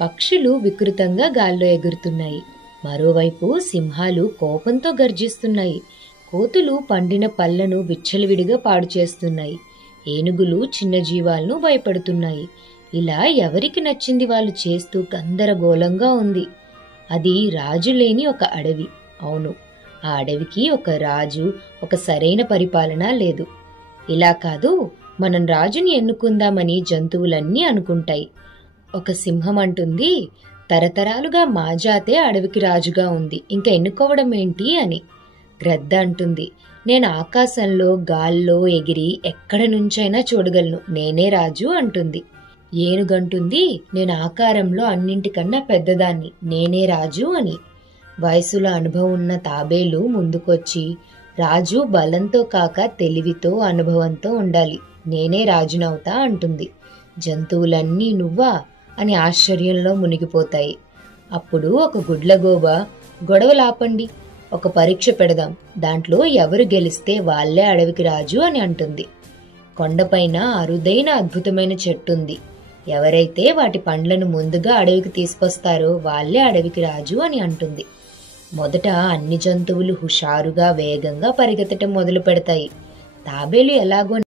పక్షులు వికృతంగా గాల్లో ఎగురుతున్నాయి. మరోవైపు సింహాలు కోపంతో గర్జిస్తున్నాయి. కోతులు పండిన పళ్లను విచ్చలవిడిగా పాడు చేస్తున్నాయి. ఏనుగులు చిన్న జీవాలను భయపడుతున్నాయి. ఇలా ఎవరికి నచ్చింది వాళ్ళు చేస్తూ గందరగోళంగా ఉంది. అది రాజు లేని ఒక అడవి. అవును, ఆ అడవికి ఒక రాజు, ఒక సరైన పరిపాలన లేదు. ఇలా కాదు, మనం రాజుని ఎన్నుకుందామని జంతువులన్నీ అనుకుంటాయి. ఒక సింహం అంటుంది, తరతరాలుగా మా జాతే అడవికి రాజుగా ఉంది, ఇంకా ఎన్నుకోవడం ఏంటి అని. గ్రద్ద అంటుంది, నేను ఆకాశంలో గాల్లో ఎగిరి ఎక్కడ నుంచైనా చూడగలను, నేనే రాజు అంటుంది. ఏనుగంటుంది, నేను ఆకారంలో అన్నింటికన్నా పెద్దదాన్ని, నేనే రాజు అని. వయసులో అనుభవం ఉన్న తాబేలు ముందుకొచ్చి, రాజు బలంతో కాక తెలివితో అనుభవంతో ఉండాలి, నేనే రాజునవుతా అంటుంది. జంతువులన్నీ నువ్వా అని ఆశ్చర్యంలో మునిగిపోతాయి. అప్పుడు ఒక గుడ్లగోబ, గొడవలాపండి, ఒక పరీక్ష పెడదాం, దాంట్లో ఎవరు గెలిస్తే వాళ్లే అడవికి రాజు అని అంటుంది. కొండపైన అరుదైన అద్భుతమైన చెట్టుంది. ఎవరైతే వాటి పండ్లను ముందుగా అడవికి తీసుకొస్తారో వాళ్లే అడవికి రాజు అని అంటుంది. మొదట అన్ని జంతువులు హుషారుగా వేగంగా పరిగెత్తటం మొదలు పెడతాయి. తాబేలు ఎలాగో